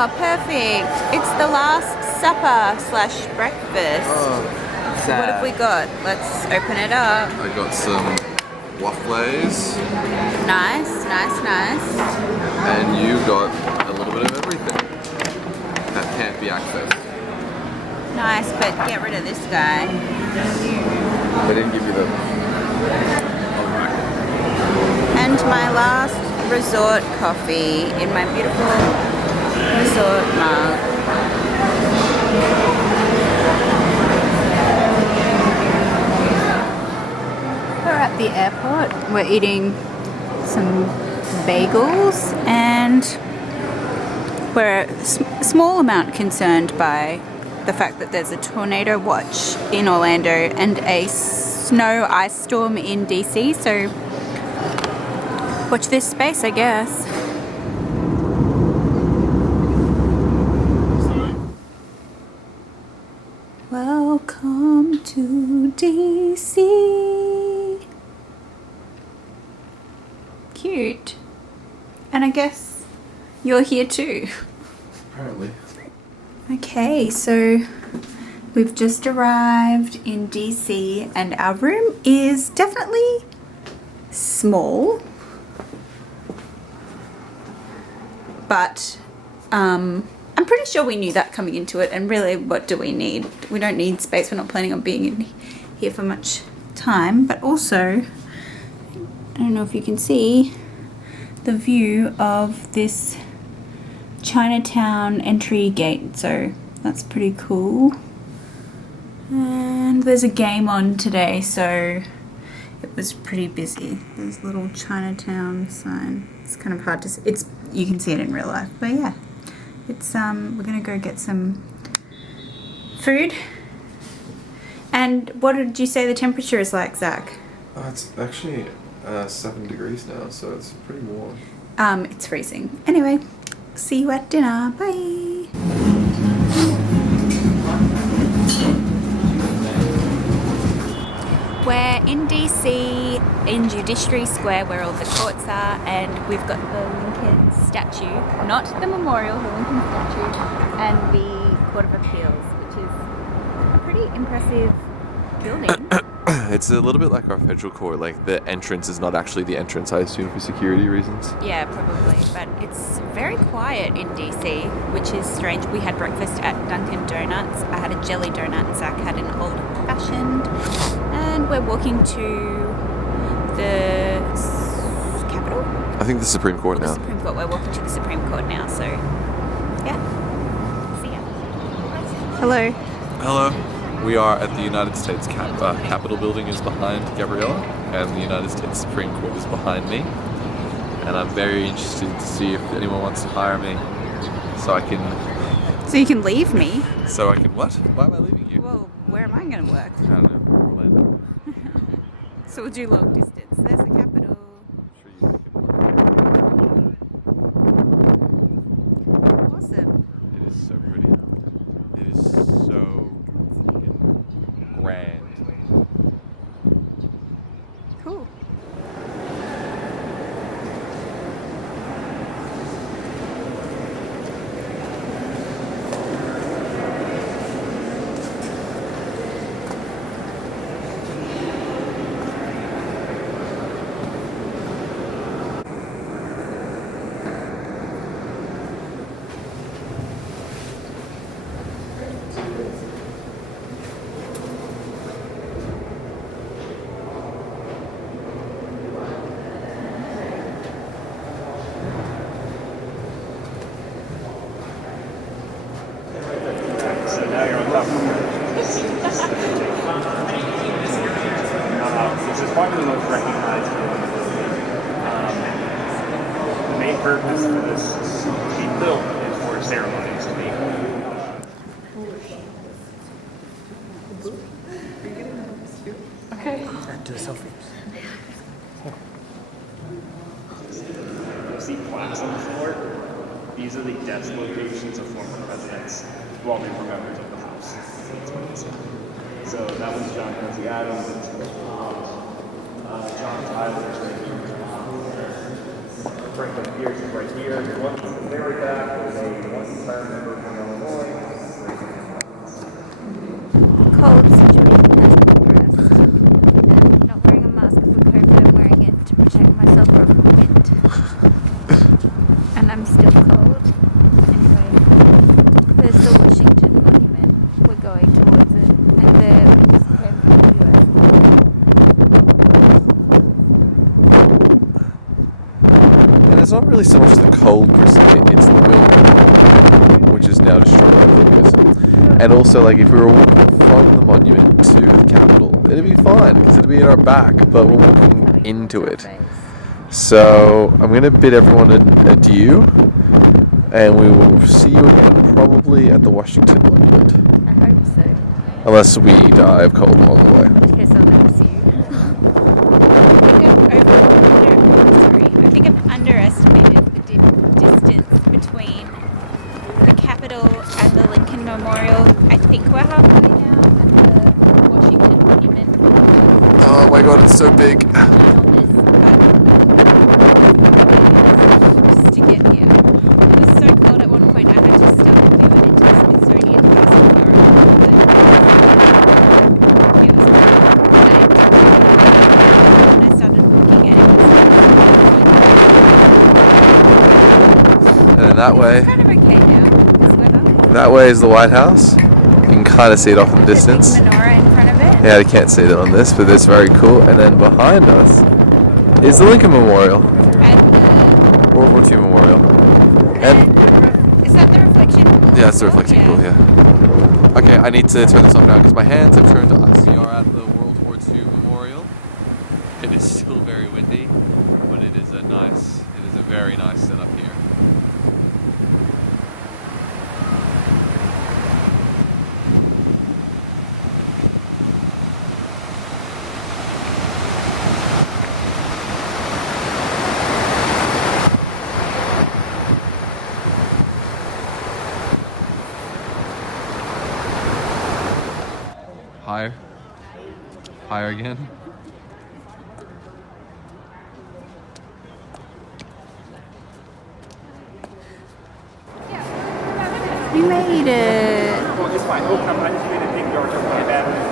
Oh, perfect. It's the last supper slash breakfast. Oh, What have we got? Let's open it up. I got some waffles. Nice, nice, nice. And you got a little bit of everything that can't be accessed. Nice, but get rid of this guy. They didn't give you the... And my last resort coffee in my beautiful resort mug. We're at the airport. We're eating some bagels and we're a small amount concerned by the fact that there's a tornado watch in Orlando and a snow ice storm in DC, so watch this space, I guess. Welcome to DC. Cute. And I guess you're here too. Apparently. Okay, so we've just arrived in DC and our room is definitely small. But I'm pretty sure we knew that coming into it, and really what do we need? We don't need space, we're not planning on being in here for much time, but also, I don't know if you can see the view of this Chinatown entry gate, so that's pretty cool. And there's a game on today, so it was pretty busy. There's a little Chinatown sign. It's kind of hard to see. You can see it in real life, but yeah, it's we're gonna go get some food. And what did you say the temperature is like, Zach? It's actually 7 degrees now, so it's pretty warm. It's freezing. Anyway, see you at dinner. Bye. We're in DC, in Judiciary Square, where all the courts are, and we've got the Lincoln statue, not the memorial, the Lincoln statue, and the Court of Appeals, which is a pretty impressive building. It's a little bit like our federal court, like the entrance is not actually the entrance, I assume, for security reasons. Yeah, probably, but it's very quiet in DC, which is strange. We had breakfast at Dunkin' Donuts. I had a jelly donut, Zach had an old-fashioned, and we're walking to the Capitol? I think the Supreme Court now. The Supreme Court. We're walking to the Supreme Court now, so yeah. See ya. Hello. Hello. We are at the United States Capitol building is behind Gabriella, and the United States Supreme Court is behind me. And I'm very interested to see if anyone wants to hire me, so I can. So you can leave me? So I can what? Why am I leaving you? Well, where am I going to work? I don't know. Orlando. So we'll do long distance. There's the Capitol. I'm sure you can work. Awesome. It is so pretty. It is so grand. Cool. So now you're on top of it. This is probably the most recognized building. The main purpose for this being built is for ceremonies to be. Okay. Do a selfie. You see plaques on the floor? These are the death locations of former presidents while they were members of the House. That's what it is. So that was John Quincy Adams, John Tyler, Franklin Pierce is right here. Once in the very back, there's a one-time member from Illinois. Cold situation has progressed. And I'm not wearing a mask for COVID, I'm wearing it to protect myself from the wind. And I'm still cold. Anyway, there's the Washington Monument. We're going towards it. And there we just came from the US. And it's not really so much the cold, Chrissy, it's the wind, which is now destroying everything. And also, like, if we were walking from the monument to the Capitol, it'd be fine, because it'd be in our back, but we're walking into it. So, I'm going to bid everyone an adieu, and we will see you again probably at the Washington Monument. I hope so. Unless we die of cold along the way. In case I'll never see you. I think I've underestimated the distance between the Capitol and the Lincoln Memorial. I think we're halfway now at the Washington Monument. Oh my god, it's so big. Just to get here. It was so cold at one point I had to stop and we went into the Smithsonian House of Florida. It was cold. And I started looking at it. And then that way, It's kind of okay now, this weather. that way is the White House. You can kind of see it off in the distance. Big menorah in front of it. Yeah, you can't see it on this, but it's very cool. And then behind us is the Lincoln Memorial, And World War II Memorial. And is that the reflection pool? yeah, it's the reflecting pool, yeah. Okay, I need to turn this off now because my hands have turned to ice. We are at the World War II Memorial. It is still very windy, but it is a very nice setup here. Higher. Higher again. We made it. Well, it's fine. Oh, come on. I just made a big yard of my bad.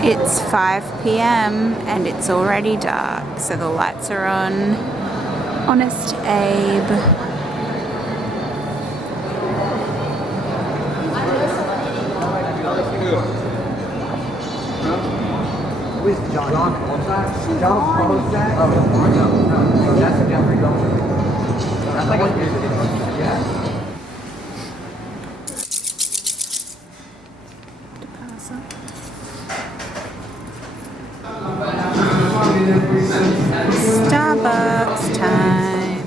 It's 5 p.m. and it's already dark, so the lights are on. Honest Abe. Starbucks time.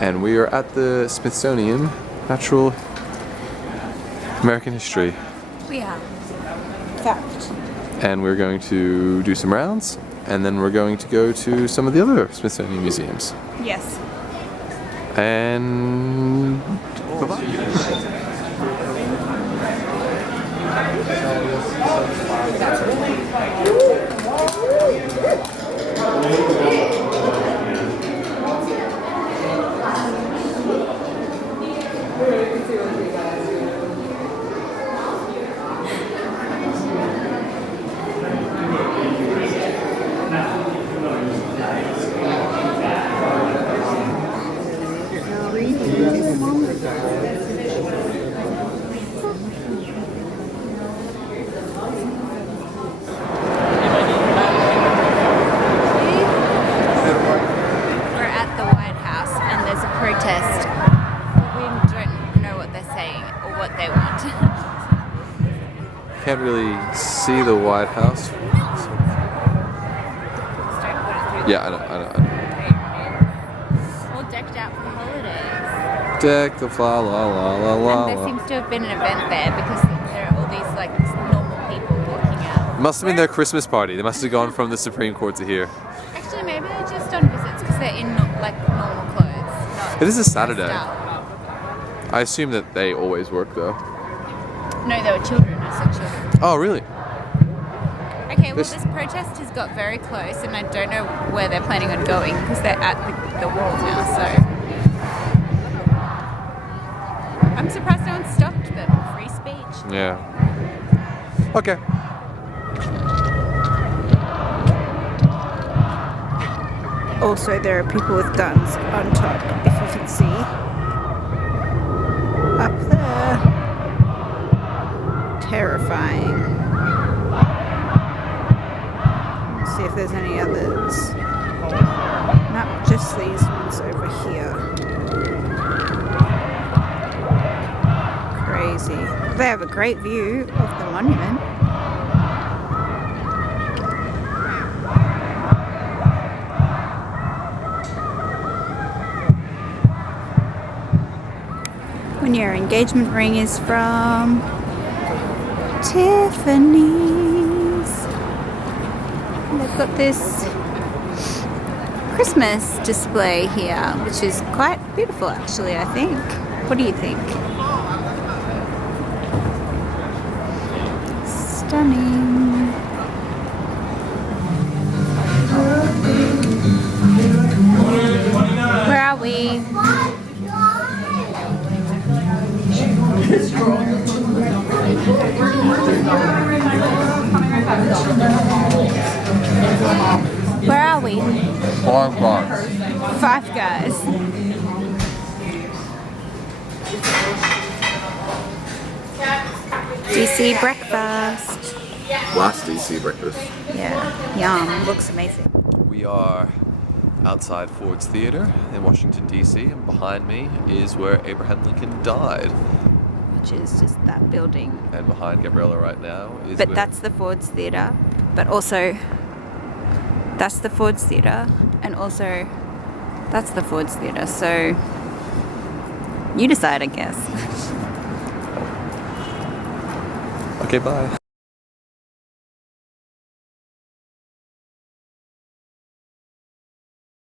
And we are at the Smithsonian Natural American History. We are. Fact. And we're going to do some rounds, and then we're going to go to some of the other Smithsonian museums. Yes. And bye-bye. Can't really see the White House. Yeah, I know. All decked out for the holidays. Deck the fla la la la la. And there seems to have been an event there because there are all these like normal people walking out. It must have been their Christmas party. They must have gone from the Supreme Court to here. Actually, maybe they're just on visits because they're in like normal clothes. It is a Saturday. dressed up. I assume that they always work though. No, they were children. I said children. Oh, really? Okay, well, this protest has got very close, and I don't know where they're planning on going because they're at the wall now. So I'm surprised no one stopped them. Free speech. Yeah. Okay. Also, there are people with guns on top, if you can see. Up there. Terrifying. Let's see if there's any others. Not just these ones over here. Crazy. They have a great view of the monument. When your engagement ring is from Tiffany's. They've got this Christmas display here, which is quite beautiful actually, I think. What do you think? Stunning. Where are we? Where are we? Five Guys. Five Guys. DC breakfast. Last DC breakfast. Yeah, yum. Looks amazing. We are outside Ford's Theater in Washington, D.C., and behind me is where Abraham Lincoln died. Which is just that building. And behind Gabriella right now is But where... that's the Ford's Theatre. But also, that's the Ford's Theatre. And also, that's the Ford's Theatre. So, you decide, I guess. Okay, bye.